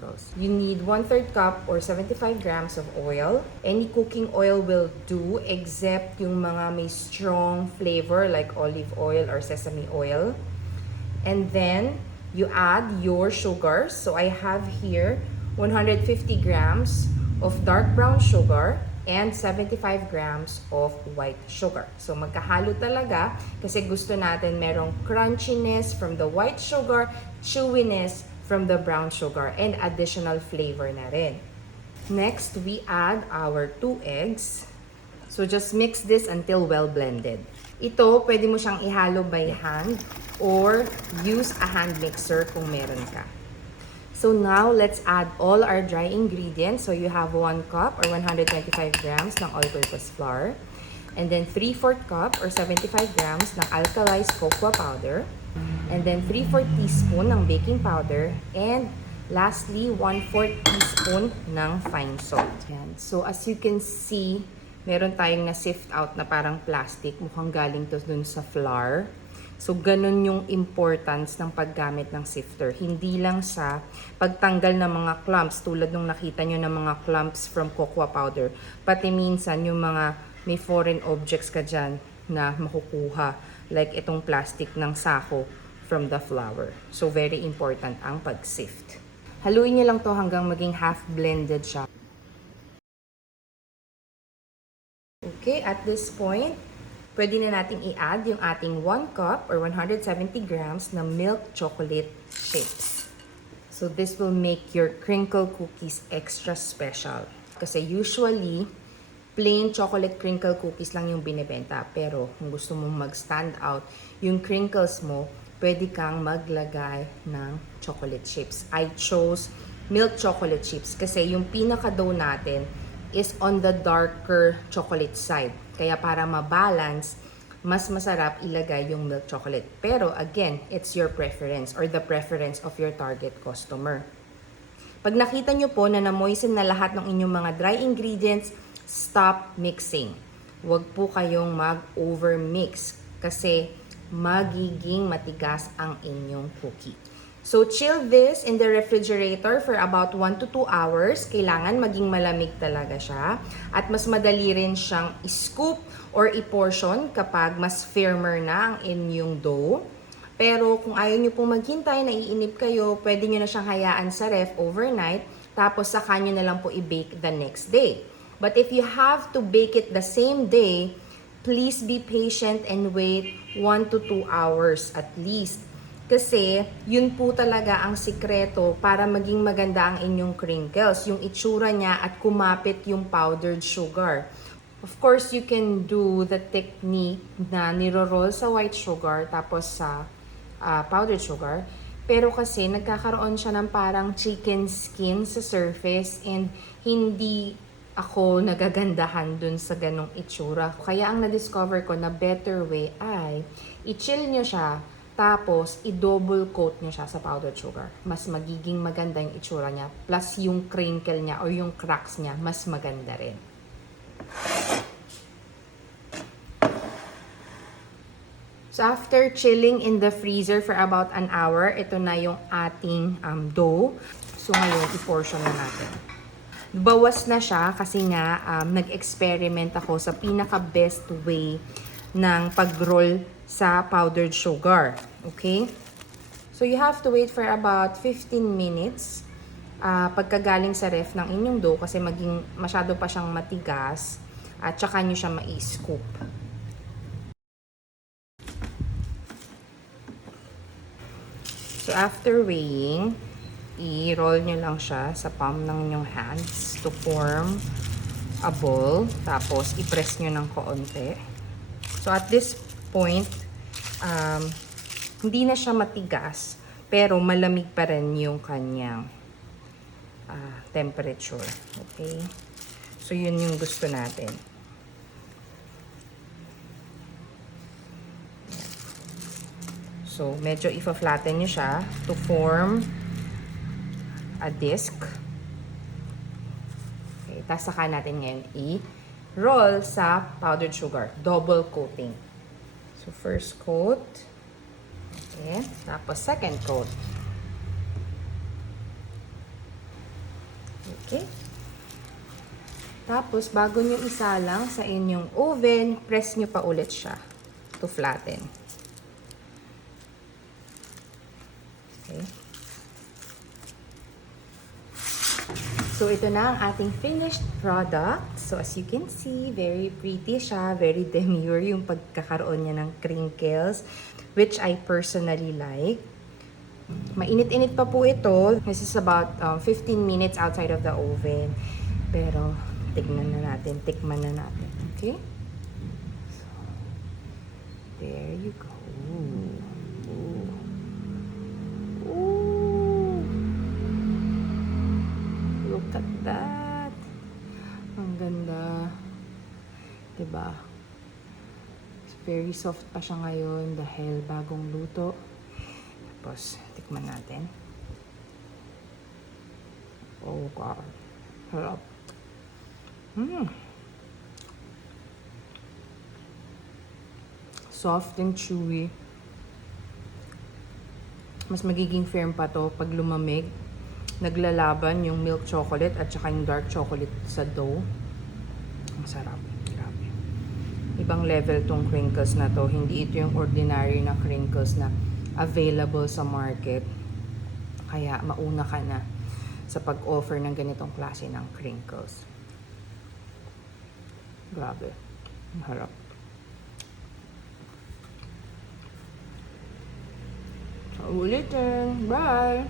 crinkles. You need 1/3 cup or 75 grams of oil. Any cooking oil will do except yung mga may strong flavor like olive oil or sesame oil. And then you add your sugars. So I have here 150 grams of dark brown sugar and 75 grams of white sugar. So magkahalo talaga kasi gusto natin merong crunchiness from the white sugar, chewiness from the brown sugar, and additional flavor na rin. Next, we add our 2 eggs. So just mix this until well blended. Ito, pwede mo siyang ihalo by hand or use a hand mixer kung meron ka. So now, let's add all our dry ingredients. So you have 1 cup or 125 grams ng all-purpose flour. And then 3/4 cup or 75 grams ng alkalized cocoa powder. And then 3/4 teaspoon ng baking powder. And lastly, 1/4 teaspoon ng fine salt. Yan. So as you can see, meron tayong na-sift out na parang plastic. Mukhang galing to dun sa flour. So, ganun yung importance ng paggamit ng sifter. Hindi lang sa pagtanggal ng mga clumps, tulad nung nakita nyo ng mga clumps from cocoa powder. Pati minsan yung mga may foreign objects ka dyan na makukuha. Like itong plastic ng sako from the flour. So, very important ang pag-sift. Haluin nyo lang to hanggang maging half blended siya. Okay, at this point, pwede na nating i-add yung ating 1 cup or 170 grams na milk chocolate chips. So this will make your crinkle cookies extra special. Kasi usually, plain chocolate crinkle cookies lang yung binibenta. Pero kung gusto mong mag-stand out yung crinkles mo, pwede kang maglagay ng chocolate chips. I chose milk chocolate chips kasi yung pinaka-dough natin is on the darker chocolate side. Kaya para ma-balance, mas masarap ilagay yung milk chocolate. Pero again, it's your preference or the preference of your target customer. Pag nakita nyo po na na-moisten na lahat ng inyong mga dry ingredients, stop mixing. Huwag po kayong mag-over-mix kasi magiging matigas ang inyong cookie. So, chill this in the refrigerator for about 1 to 2 hours. Kailangan maging malamig talaga siya. At mas madali rin siyang i-scoop or i-portion kapag mas firmer na ang inyong dough. Pero kung ayaw nyo pong maghintay, naiinip kayo, pwede nyo na siyang hayaan sa ref overnight. Tapos saka nyo na lang po i-bake the next day. But if you have to bake it the same day, please be patient and wait 1 to 2 hours at least. Kasi yun po talaga ang sikreto para maging maganda ang inyong crinkles. Yung itsura niya at kumapit yung powdered sugar. Of course, you can do the technique na niro-roll sa white sugar tapos sa powdered sugar. Pero kasi nagkakaroon siya ng parang chicken skin sa surface and hindi ako nagagandahan dun sa ganong itsura. Kaya ang na-discover ko na better way ay i-chill nyo siya tapos i-double coat nyo siya sa powdered sugar. Mas magiging maganda yung itsura niya. Plus yung crinkle niya o yung cracks niya, mas maganda rin. So after chilling in the freezer for about an hour, ito na yung ating dough. So ngayon, i-portion na natin. Bawas na siya kasi nga nag-experiment ako sa pinaka-best way ng pag-roll sa powdered sugar. Okay? So you have to wait for about 15 minutes pagkagaling sa ref ng inyong dough kasi masyado pa siyang matigas at saka nyo siya ma-scoop. So after weighing, i-roll nyo lang siya sa palm ng inyong hands to form a ball. Tapos i-press nyo ng kaunti. So at this point, hindi na siya matigas, pero malamig pa rin yung kanyang temperature. Okay? So yun yung gusto natin. So medyo ifa-flatten nyo siya to form a disc. Okay, tapos saka natin ngayon i-roll sa powdered sugar. Double coating. So first coat. Okay, tapos second coat. Okay? Tapos, bago nyo isalang sa inyong oven, press nyo pa ulit siya to flatten. Okay? So, ito na ang ating finished product. So, as you can see, very pretty siya. Very demure yung pagkakaroon niya ng crinkles, which I personally like. Mainit-init pa po ito. This is about 15 minutes outside of the oven. Pero, tikman na natin. Tikman na natin. Okay? So, there you go. Ooh. Ooh. Look at that. Ang ganda. Diba? Very soft pa siya ngayon dahil bagong luto. Tapos, tikman natin. Oh, God. Harap. Soft and chewy. Mas magiging firm pa to pag lumamig. Naglalaban yung milk chocolate at saka yung dark chocolate sa dough. Ang sarap. Grabe. Ibang level tong crinkles na to. Hindi ito yung ordinary na crinkles na available sa market. Kaya mauna ka na sa pag-offer ng ganitong klase ng crinkles. Grabe. Ang harap. Ulitin. Bye!